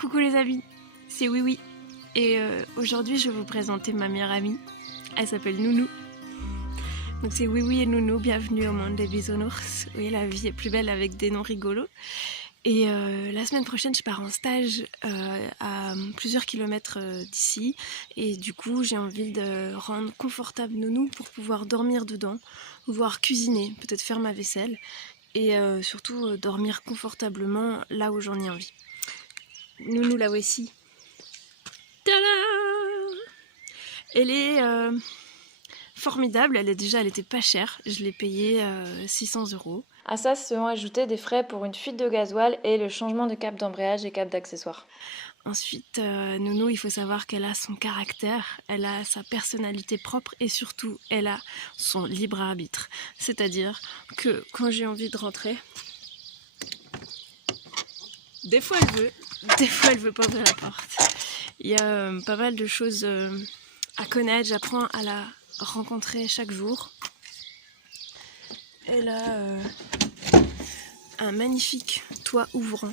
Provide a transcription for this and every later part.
Coucou les amis, c'est Oui. Et aujourd'hui je vais vous présenter ma meilleure amie. Elle s'appelle Nounou. Donc c'est Oui et Nounou, bienvenue au monde des bisounours. Oui, la vie est plus belle avec des noms rigolos. Et la semaine prochaine je pars en stage à plusieurs kilomètres d'ici. Et du coup j'ai envie de rendre confortable Nounou pour pouvoir dormir dedans, voire cuisiner, peut-être faire ma vaisselle. Et surtout dormir confortablement là où j'en ai envie. Nounou la voici. Tada! Elle est formidable, elle était pas chère, je l'ai payée 600 €. À ça se sont ajoutés des frais pour une fuite de gasoil et le changement de cap d'embrayage et cap d'accessoires. Ensuite, Nounou, il faut savoir qu'elle a son caractère, elle a sa personnalité propre et surtout, elle a son libre arbitre. C'est-à-dire que quand j'ai envie de rentrer, des fois elle veut pas ouvrir la porte. Il y a pas mal de choses à connaître, j'apprends à la rencontrer chaque jour. Elle a un magnifique toit ouvrant,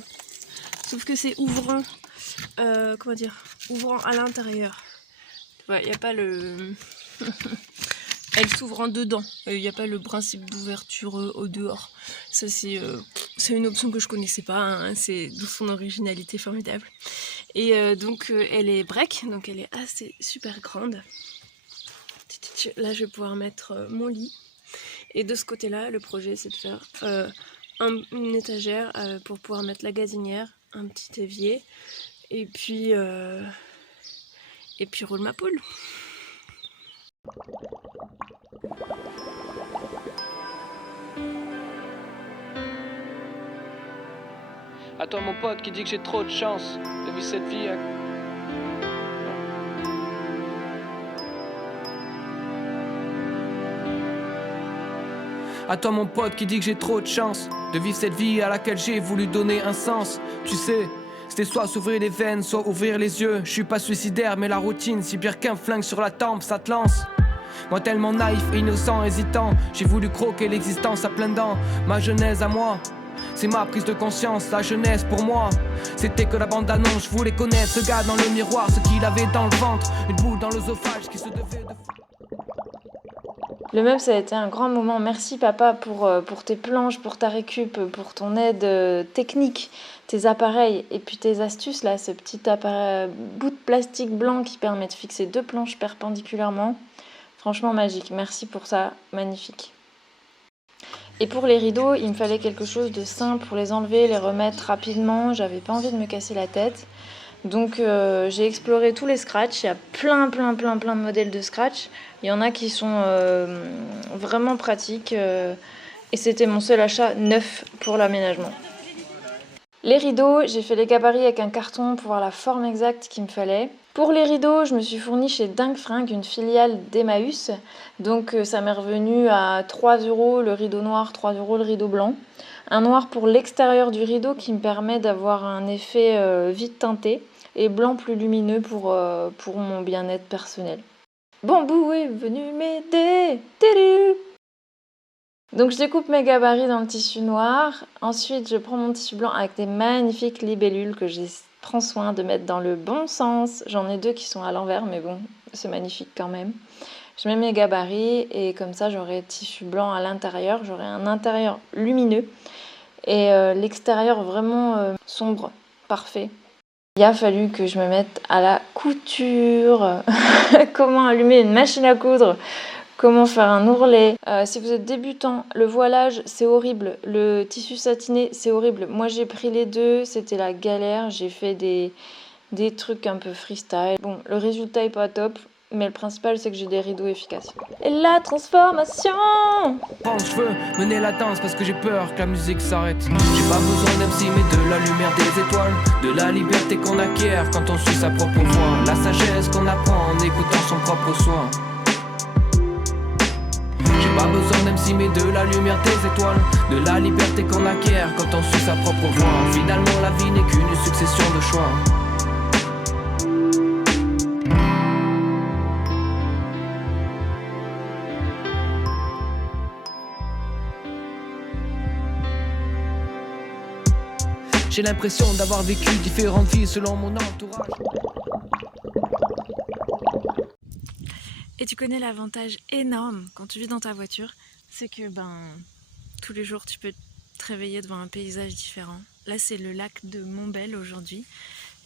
sauf que c'est ouvrant, ouvrant à l'intérieur. Il n'y a pas le... Elle s'ouvre en dedans, il n'y a pas le principe d'ouverture au dehors. Ça c'est une option que je connaissais pas, hein. C'est d'où son originalité formidable. Et donc elle est break, donc elle est assez super grande. Là je vais pouvoir mettre mon lit. Et de ce côté-là, le projet c'est de faire une étagère pour pouvoir mettre la gazinière, un petit évier, et puis roule ma poule. À toi mon pote qui dit que j'ai trop de chance de vivre cette vie. À toi mon pote qui dit que j'ai trop de chance de vivre cette vie à laquelle j'ai voulu donner un sens. Tu sais, c'était soit s'ouvrir les veines, soit ouvrir les yeux. Je suis pas suicidaire mais la routine, si pire qu'un flingue sur la tempe, ça te lance. Moi tellement naïf, innocent, hésitant, j'ai voulu croquer l'existence à pleines dents. Ma genèse à moi, c'est ma prise de conscience, la jeunesse pour moi c'était que la bande-annonce, je voulais connaître ce gars dans le miroir, ce qu'il avait dans le ventre, une boule dans l'œsophage qui se devait de... Le meuble, ça a été un grand moment. Merci papa pour tes planches, pour ta récup, pour ton aide technique, tes appareils et puis tes astuces là, ce petit bout de plastique blanc qui permet de fixer 2 planches perpendiculairement. Franchement magique, merci pour ça, magnifique. Et pour les rideaux, il me fallait quelque chose de simple pour les enlever, les remettre rapidement. J'avais pas envie de me casser la tête. Donc j'ai exploré tous les scratchs. Il y a plein de modèles de scratch. Il y en a qui sont vraiment pratiques. Et c'était mon seul achat neuf pour l'aménagement. Les rideaux, j'ai fait les gabarits avec un carton pour voir la forme exacte qu'il me fallait. Pour les rideaux, je me suis fournie chez Dingue Fringue, une filiale d'Emmaüs. Donc ça m'est revenu à 3 € le rideau noir, 3 € le rideau blanc. Un noir pour l'extérieur du rideau qui me permet d'avoir un effet vite teinté. Et blanc plus lumineux pour mon bien-être personnel. Bambou est venu m'aider. Donc je découpe mes gabarits dans le tissu noir. Ensuite, je prends mon tissu blanc avec des magnifiques libellules que je prends soin de mettre dans le bon sens. J'en ai 2 qui sont à l'envers, mais bon, c'est magnifique quand même. Je mets mes gabarits et comme ça, j'aurai tissu blanc à l'intérieur. J'aurai un intérieur lumineux et l'extérieur vraiment sombre, parfait. Il a fallu que je me mette à la couture. Comment allumer une machine à coudre. Comment faire un ourlet. Si vous êtes débutant, le voilage, c'est horrible. Le tissu satiné, c'est horrible. Moi, j'ai pris les deux. C'était la galère. J'ai fait des trucs un peu freestyle. Bon, le résultat est pas top. Mais le principal, c'est que j'ai des rideaux efficaces. Et la transformation! Je veux mener la danse parce que j'ai peur que la musique s'arrête. J'ai pas besoin d'MC mais de la lumière des étoiles. De la liberté qu'on acquiert quand on suit sa propre voix. La sagesse qu'on apprend en écoutant son propre soin. J'ai pas besoin d'MC mais de la lumière des étoiles. De la liberté qu'on acquiert quand on suit sa propre voix. Finalement la vie n'est qu'une succession de choix. J'ai l'impression d'avoir vécu différentes vies selon mon entourage. Et tu connais l'avantage énorme quand tu vis dans ta voiture, c'est que tous les jours tu peux te réveiller devant un paysage différent. Là c'est le lac de Montbel aujourd'hui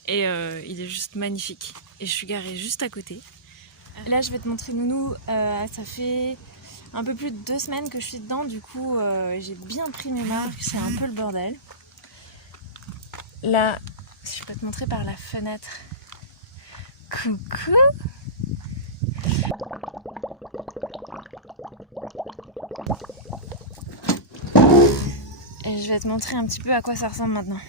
et il est juste magnifique. Et je suis garée juste à côté. Là je vais te montrer Nounou, ça fait un peu plus de 2 semaines que je suis dedans, du coup j'ai bien pris mes marques, c'est un peu le bordel. Là, si je peux te montrer par la fenêtre. Coucou! Et je vais te montrer un petit peu à quoi ça ressemble maintenant.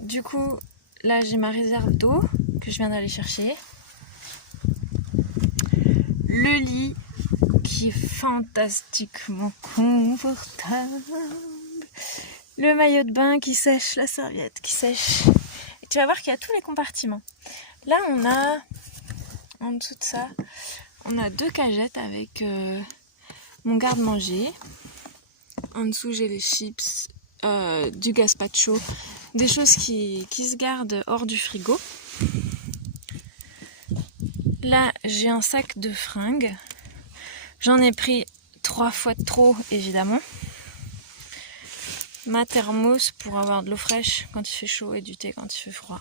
Du coup, là j'ai ma réserve d'eau que je viens d'aller chercher. Le lit qui est fantastiquement confortable. Le maillot de bain qui sèche, la serviette qui sèche. Et tu vas voir qu'il y a tous les compartiments. Là on a, en dessous de ça, on a 2 cagettes avec mon garde-manger. En dessous j'ai les chips, du gazpacho, des choses qui se gardent hors du frigo. Là j'ai un sac de fringues. J'en ai pris 3 fois de trop évidemment. Ma thermos pour avoir de l'eau fraîche quand il fait chaud et du thé quand il fait froid.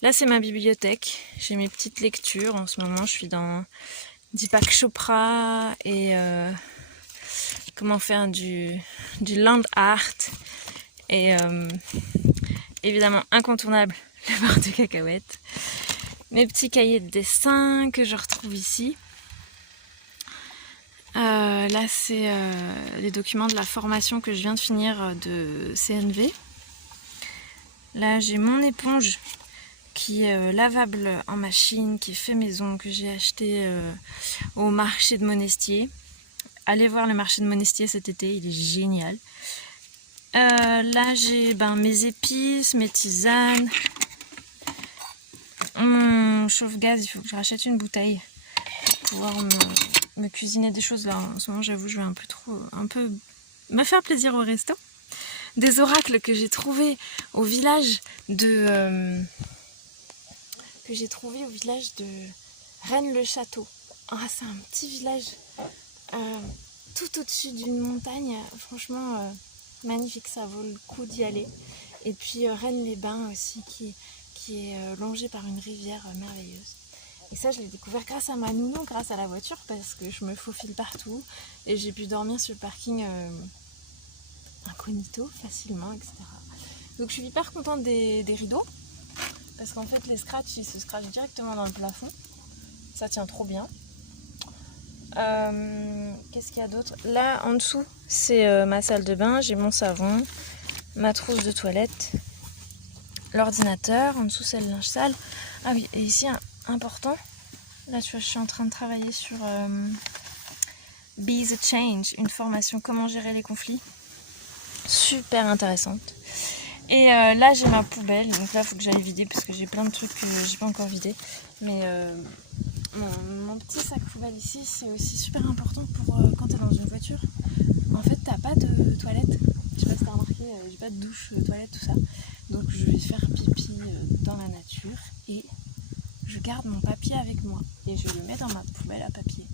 Là c'est ma bibliothèque, j'ai mes petites lectures. En ce moment je suis dans Deepak Chopra et comment faire du land art. Et évidemment incontournable, le bar de cacahuètes. Mes petits cahiers de dessin que je retrouve ici. Là c'est les documents de la formation que je viens de finir de CNV. Là j'ai mon éponge qui est lavable en machine, qui est fait maison, que j'ai acheté au marché de Monestier. Allez voir le marché de Monestier cet été, il est génial. Là j'ai mes épices, mes tisanes, mon chauffe-gaz, il faut que je rachète une bouteille pour pouvoir me cuisiner des choses. Là en ce moment j'avoue je vais un peu me faire plaisir au resto. Des oracles que j'ai trouvés au village de Rennes-le-Château. Ah, c'est un petit village tout au-dessus d'une montagne, franchement magnifique, ça vaut le coup d'y aller. Et puis Rennes-les-Bains aussi qui est longé par une rivière merveilleuse. Et ça je l'ai découvert grâce à ma nounou, grâce à la voiture, parce que je me faufile partout et j'ai pu dormir sur le parking incognito facilement, etc. Donc je suis hyper contente des rideaux, parce qu'en fait les scratchs ils se scratchent directement dans le plafond, ça tient trop bien. Qu'est-ce qu'il y a d'autre? Là en dessous c'est ma salle de bain, j'ai mon savon, ma trousse de toilette, l'ordinateur, en dessous c'est le linge sale. Ah oui, et ici important, là tu vois je suis en train de travailler sur Be the Change, une formation comment gérer les conflits, super intéressante. Et là j'ai ma poubelle, donc là il faut que j'aille vider parce que j'ai plein de trucs que j'ai pas encore vidé. Mais mon petit sac poubelle ici c'est aussi super important pour quand t'es dans une voiture. En fait t'as pas de toilette, je sais pas si t'as remarqué, j'ai pas de douche, toilette, tout ça. Donc je vais faire pipi dans la nature et je garde mon papier avec moi et je le mets dans ma poubelle à papier.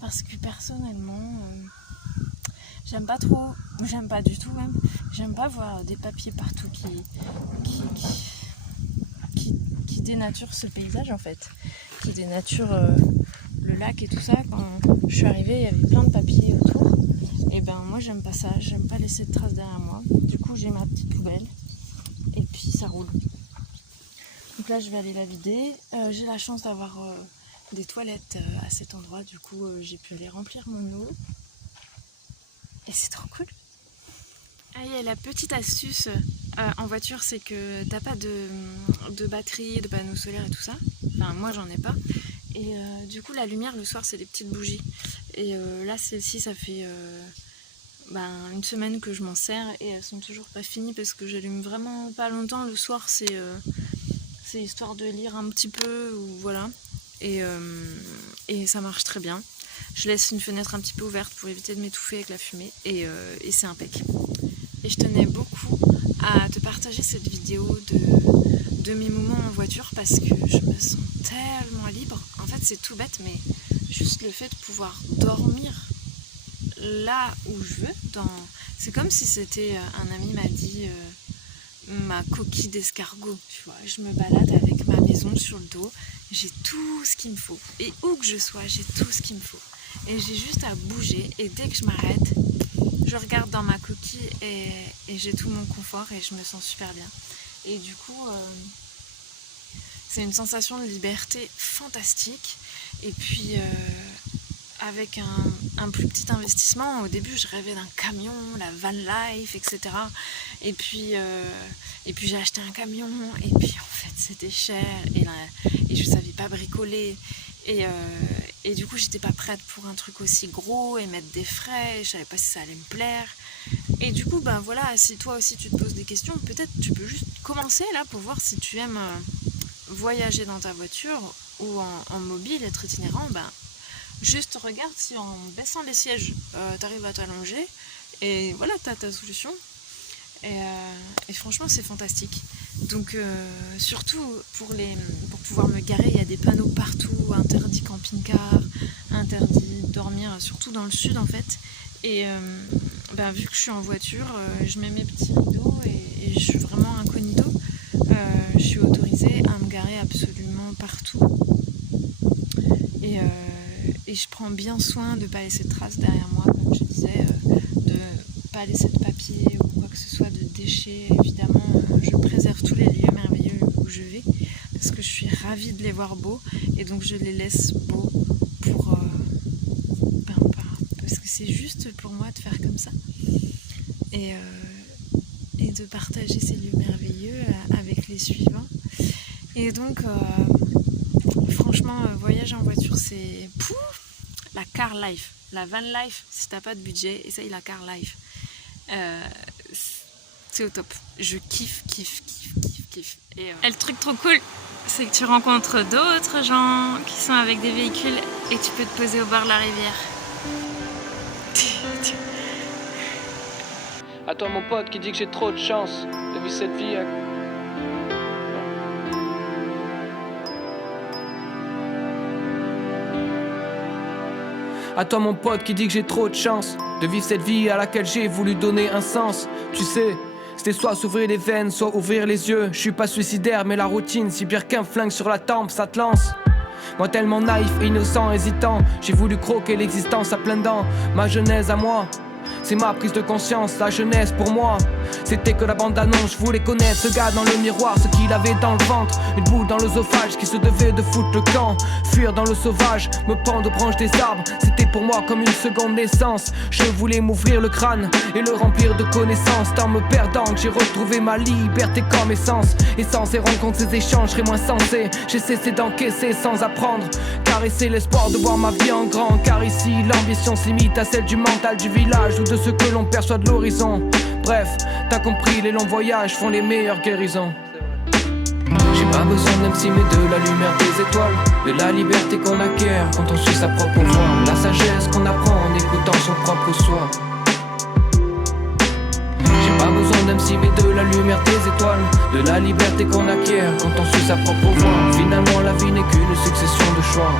Parce que personnellement, j'aime pas du tout même, j'aime pas voir des papiers partout qui dénaturent ce paysage en fait, qui dénaturent le lac et tout ça. Quand je suis arrivée, il y avait plein de papiers autour. Et moi j'aime pas ça, j'aime pas laisser de traces derrière moi. Du coup j'ai ma petite poubelle et puis ça roule. Donc là je vais aller la vider. J'ai la chance d'avoir des toilettes à cet endroit, du coup j'ai pu aller remplir mon eau. Et c'est trop cool. Ah, et la petite astuce en voiture, c'est que t'as pas de batterie, de panneaux solaires et tout ça. Enfin moi j'en ai pas. Et du coup la lumière le soir c'est des petites bougies. Et là celle-ci ça fait une semaine que je m'en sers et elles sont toujours pas finies parce que j'allume vraiment pas longtemps. Le soir c'est histoire de lire un petit peu ou voilà. Et ça marche très bien. Je laisse une fenêtre un petit peu ouverte pour éviter de m'étouffer avec la fumée et c'est impec. et je tenais beaucoup à te partager cette vidéo de mes moments en voiture parce que je me sens tellement libre. En fait, c'est tout bête, mais juste le fait de pouvoir dormir là où je veux, c'est comme si c'était, un ami m'a dit, ma coquille d'escargot, tu vois. Je me balade avec ma maison sur le dos, j'ai tout ce qu'il me faut. Et où que je sois, j'ai tout ce qu'il me faut. Et j'ai juste à bouger, et dès que je m'arrête, je regarde dans ma coquille et j'ai tout mon confort et je me sens super bien. Et du coup, c'est une sensation de liberté fantastique. Et puis, avec un plus petit investissement, au début je rêvais d'un camion, la van life, etc. Et puis j'ai acheté un camion et puis en fait c'était cher et je savais pas bricoler et du coup j'étais pas prête pour un truc aussi gros et mettre des frais, je savais pas si ça allait me plaire. Et du coup ben voilà, si toi aussi tu te poses des questions, peut-être tu peux juste commencer là pour voir si tu aimes voyager dans ta voiture ou en mobile, être itinérant, ben juste regarde si en baissant les sièges, t'arrives à t'allonger et voilà, t'as ta solution. Et franchement, c'est fantastique. Donc, surtout pour pouvoir me garer, il y a des panneaux partout, interdit camping-car, interdit de dormir, surtout dans le sud en fait. Et vu que je suis en voiture, je mets mes petits rideaux et je suis vraiment incognito. Je suis autorisée à me garer absolument partout. Et je prends bien soin de ne pas laisser de traces derrière moi, comme je disais, de ne pas laisser de papier ou quoi que ce soit, de déchets. Évidemment, je préserve tous les lieux merveilleux où je vais, parce que je suis ravie de les voir beaux, et donc je les laisse beaux pour... parce que c'est juste pour moi de faire comme ça. Et de partager ces lieux merveilleux avec les suivants. Et donc... franchement, voyage en voiture, c'est la car life, la van life. Si t'as pas de budget, essaye la car life. C'est au top. Je kiffe. Et le truc trop cool, c'est que tu rencontres d'autres gens qui sont avec des véhicules et tu peux te poser au bord de la rivière. À toi mon pote qui dit que j'ai trop de chance de vivre cette vie. À toi mon pote qui dit que j'ai trop de chance de vivre cette vie à laquelle j'ai voulu donner un sens. Tu sais, c'était soit s'ouvrir les veines, soit ouvrir les yeux. Je suis pas suicidaire mais la routine, si pire qu'un flingue sur la tempe, ça te lance. Moi tellement naïf, innocent, hésitant, j'ai voulu croquer l'existence à pleines dents. Ma genèse à moi, c'est ma prise de conscience, la jeunesse pour moi c'était que la bande-annonce, je voulais connaître ce gars dans le miroir, ce qu'il avait dans le ventre. Une boule dans l'œsophage qui se devait de foutre le camp. Fuir dans le sauvage, me pendre aux branches des arbres, c'était pour moi comme une seconde naissance. Je voulais m'ouvrir le crâne et le remplir de connaissances. Tant me perdant que j'ai retrouvé ma liberté comme essence. Et sans ces rencontres, ces échanges, je serais moins sensé. J'ai cessé d'encaisser sans apprendre, caresser l'espoir de voir ma vie en grand. Car ici l'ambition se limite à celle du mental du village ou de ce que l'on perçoit de l'horizon. Bref, t'as compris, les longs voyages font les meilleures guérisons. J'ai pas besoin d'un psy mais de la lumière des étoiles, de la liberté qu'on acquiert quand on suit sa propre voie, la sagesse qu'on apprend en écoutant son propre soi. J'ai pas besoin d'un psy mais de la lumière des étoiles, de la liberté qu'on acquiert quand on suit sa propre voie. Finalement la vie n'est qu'une succession de choix.